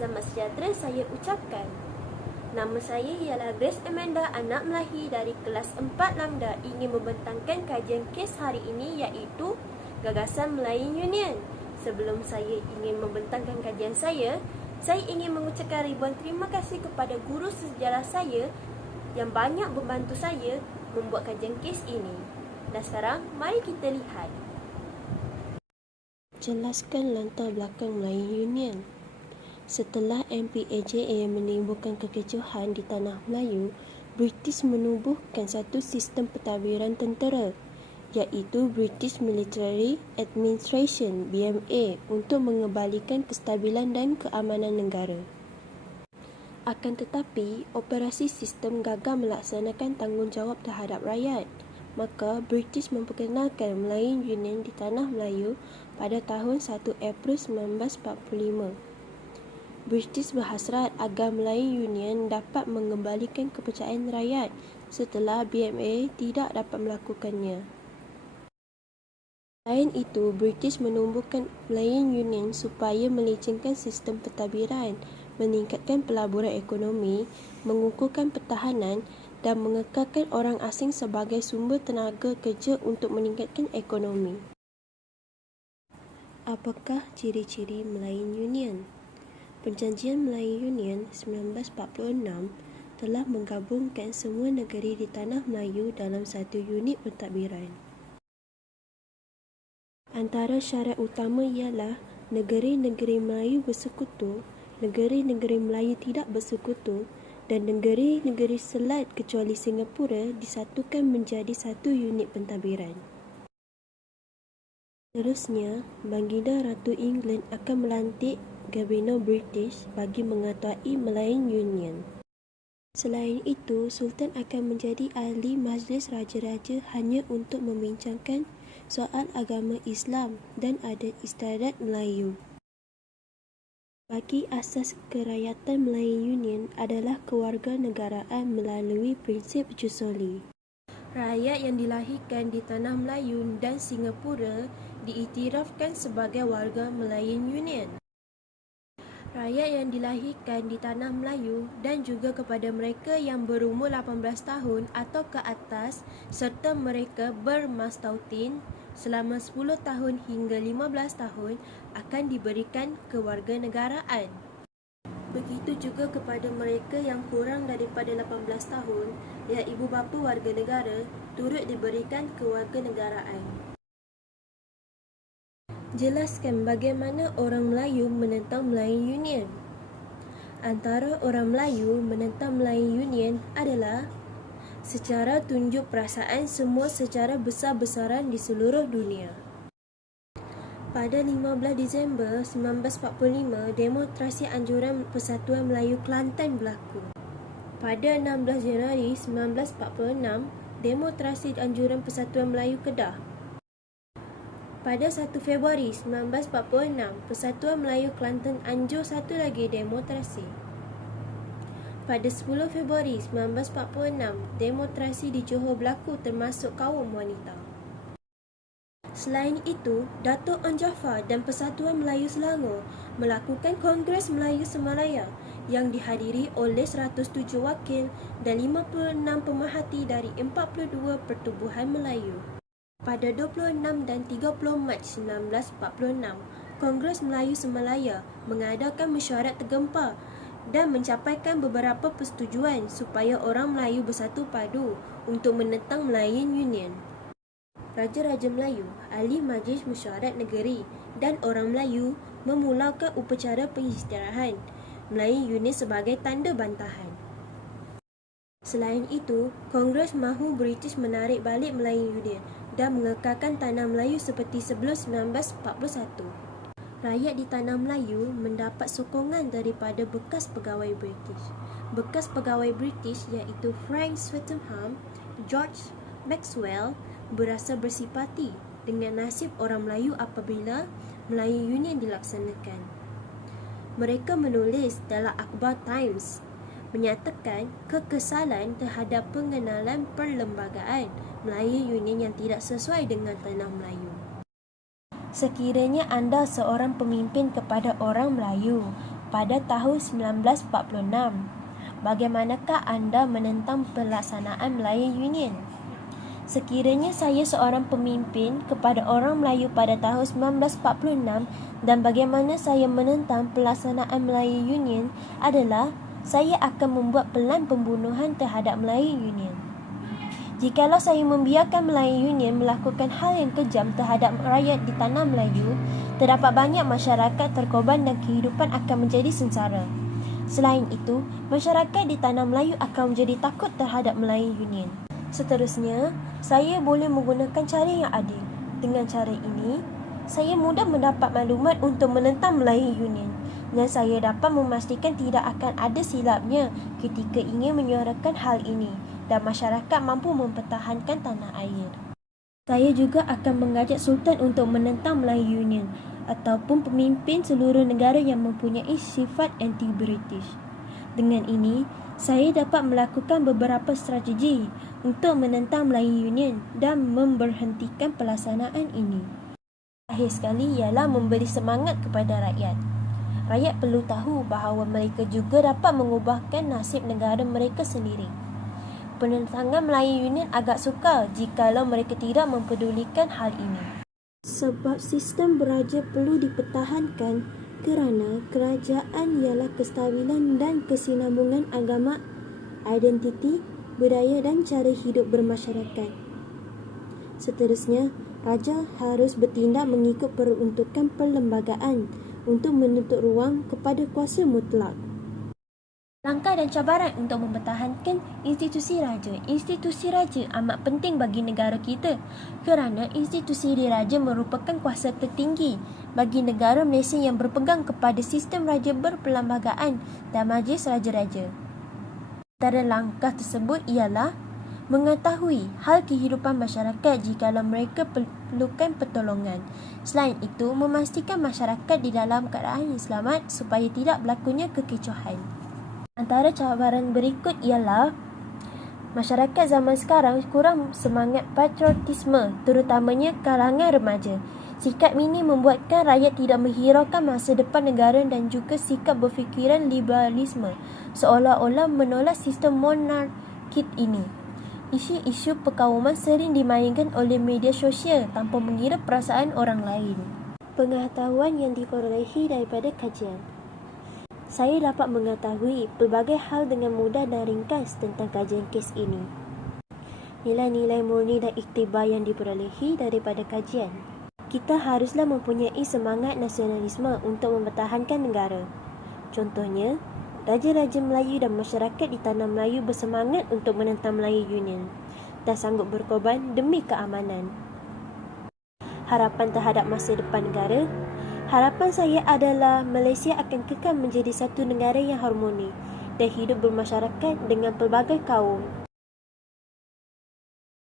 selamat sejahtera saya ucapkan. Nama saya ialah Grace Amanda, anak Melayu dari kelas 4 Lambda, ingin membentangkan kajian kes hari ini iaitu Gagasan Melayu Union. Sebelum saya ingin membentangkan kajian saya ingin mengucapkan ribuan terima kasih kepada guru sejarah saya yang banyak membantu saya membuat kajian kes ini. Dan sekarang, mari kita lihat. Jelaskan latar belakang Melayu Union. Setelah MPAJA menimbulkan kekecohan di tanah Melayu, British menubuhkan satu sistem pentadbiran tentera, iaitu British Military Administration (BMA) untuk mengembalikan kestabilan dan keamanan negara. Akan tetapi, operasi sistem gagal melaksanakan tanggungjawab terhadap rakyat. Maka, British memperkenalkan Melayu Union di tanah Melayu pada tahun 1 April 1945. British berhasrat agar Melayu Union dapat mengembalikan kepercayaan rakyat setelah BMA tidak dapat melakukannya. Selain itu, British menubuhkan Melayu Union supaya melecehkan sistem pentadbiran, meningkatkan pelaburan ekonomi, mengukuhkan pertahanan dan mengekalkan orang asing sebagai sumber tenaga kerja untuk meningkatkan ekonomi. Apakah ciri-ciri Melayu Union? Perjanjian Melayu Union 1946 telah menggabungkan semua negeri di tanah Melayu dalam satu unit pentadbiran. Antara syarat utama ialah negeri-negeri Melayu bersekutu, negeri-negeri Melayu tidak bersekutu dan negeri-negeri selat kecuali Singapura disatukan menjadi satu unit pentadbiran. Seterusnya, Baginda Ratu England akan melantik Gubernur British bagi mengetuai Melayu Union. Selain itu, Sultan akan menjadi ahli Majlis Raja-Raja hanya untuk membincangkan soal agama Islam dan adat istiadat Melayu. Bagi asas kerakyatan Melayu Union adalah kewarganegaraan melalui prinsip Jusoli. Rakyat yang dilahirkan di tanah Melayu dan Singapura diiktirafkan sebagai warga Melayu Union. Rakyat yang dilahirkan di tanah Melayu dan juga kepada mereka yang berumur 18 tahun atau ke atas serta mereka bermastautin selama 10 tahun hingga 15 tahun akan diberikan kewarganegaraan. Begitu juga kepada mereka yang kurang daripada 18 tahun yang ibu bapa warga negara turut diberikan kewarganegaraan. Jelaskan bagaimana orang Melayu menentang Melayu Union. Antara orang Melayu menentang Melayu Union adalah secara tunjuk perasaan semua secara besar-besaran di seluruh dunia. Pada 15 Disember 1945, demonstrasi anjuran Persatuan Melayu Kelantan berlaku. Pada 16 Januari 1946, demonstrasi anjuran Persatuan Melayu Kedah. Pada 1 Februari 1946, Persatuan Melayu Kelantan anjur satu lagi demonstrasi. Pada 10 Februari 1946, demonstrasi di Johor berlaku termasuk kaum wanita. Selain itu, Datuk Onn Jaafar dan Persatuan Melayu Selangor melakukan Kongres Melayu Semalaya yang dihadiri oleh 107 wakil dan 56 pemerhati dari 42 pertubuhan Melayu. Pada 26 dan 30 Mac 1946, Kongres Melayu Semalaya mengadakan mesyuarat tergempar dan mencapaikan beberapa persetujuan supaya orang Melayu bersatu padu untuk menentang Melayu Union. Raja-Raja Melayu, ahli Majlis Mesyuarat Negeri dan orang Melayu memulakan upacara pengisytiharan Melayu Union sebagai tanda bantahan. Selain itu, Kongres mahu British menarik balik Melayu Union dan mengekalkan tanah Melayu seperti sebelum 1941. Rakyat di tanah Melayu mendapat sokongan daripada bekas pegawai British. Bekas pegawai British iaitu Frank Swettenham, George Maxwell berasa bersipati dengan nasib orang Melayu apabila Melayu Union dilaksanakan. Mereka menulis dalam Akhbar Times menyatakan kekesalan terhadap pengenalan perlembagaan Melayu Union yang tidak sesuai dengan tanah Melayu. Sekiranya anda seorang pemimpin kepada orang Melayu, pada tahun 1946. Bagaimanakah anda menentang pelaksanaan Melayu Union? Sekiranya saya seorang pemimpin kepada orang Melayu pada tahun 1946 dan bagaimana saya menentang pelaksanaan Melayu Union adalah saya akan membuat pelan pembunuhan terhadap Melayu Union. Jikalau saya membiarkan Melayu Union melakukan hal yang kejam terhadap rakyat di tanah Melayu, terdapat banyak masyarakat terkorban dan kehidupan akan menjadi sengsara. Selain itu, masyarakat di tanah Melayu akan menjadi takut terhadap Melayu Union. Seterusnya, saya boleh menggunakan cara yang adil. Dengan cara ini, saya mudah mendapat maklumat untuk menentang Melayu Union dan saya dapat memastikan tidak akan ada silapnya ketika ingin menyuarakan hal ini dan masyarakat mampu mempertahankan tanah air. Saya juga akan mengajak Sultan untuk menentang Melayu Union ataupun pemimpin seluruh negara yang mempunyai sifat anti-British. Dengan ini, saya dapat melakukan beberapa strategi untuk menentang Melayu Union dan memberhentikan pelaksanaan ini. Akhir sekali ialah memberi semangat kepada rakyat. Rakyat perlu tahu bahawa mereka juga dapat mengubahkan nasib negara mereka sendiri. Penentangan Melayu Union agak sukar jikalau mereka tidak mempedulikan hal ini. Sebab sistem beraja perlu dipertahankan kerana kerajaan ialah kestabilan dan kesinambungan agama, identiti, budaya dan cara hidup bermasyarakat. Seterusnya, raja harus bertindak mengikut peruntukan perlembagaan untuk menutup ruang kepada kuasa mutlak. Langkah dan cabaran untuk mempertahankan institusi raja. Institusi raja amat penting bagi negara kita kerana institusi diraja merupakan kuasa tertinggi bagi negara Malaysia yang berpegang kepada sistem raja berperlembagaan dan majlis raja-raja. Antara langkah tersebut ialah mengetahui hal kehidupan masyarakat jikalau mereka perlukan pertolongan. Selain itu, memastikan masyarakat di dalam keadaan yang selamat supaya tidak berlakunya kekecohan. Antara cabaran berikut ialah masyarakat zaman sekarang kurang semangat patriotisme, terutamanya kalangan remaja. Sikap ini membuatkan rakyat tidak menghiraukan masa depan negara dan juga sikap berfikiran liberalisme, seolah-olah menolak sistem monarki ini. Isu-isu perkauman sering dimainkan oleh media sosial tanpa mengira perasaan orang lain. Pengetahuan yang diperolehi daripada kajian. Saya dapat mengetahui pelbagai hal dengan mudah dan ringkas tentang kajian kes ini. Nilai-nilai murni dan iktibar yang diperolehi daripada kajian. Kita haruslah mempunyai semangat nasionalisme untuk mempertahankan negara. Contohnya, Raja-Raja Melayu dan masyarakat di tanah Melayu bersemangat untuk menentang Melayu Union dan sanggup berkorban demi keamanan. Harapan terhadap masa depan negara. Harapan saya adalah Malaysia akan kekal menjadi satu negara yang harmoni dan hidup bermasyarakat dengan pelbagai kaum,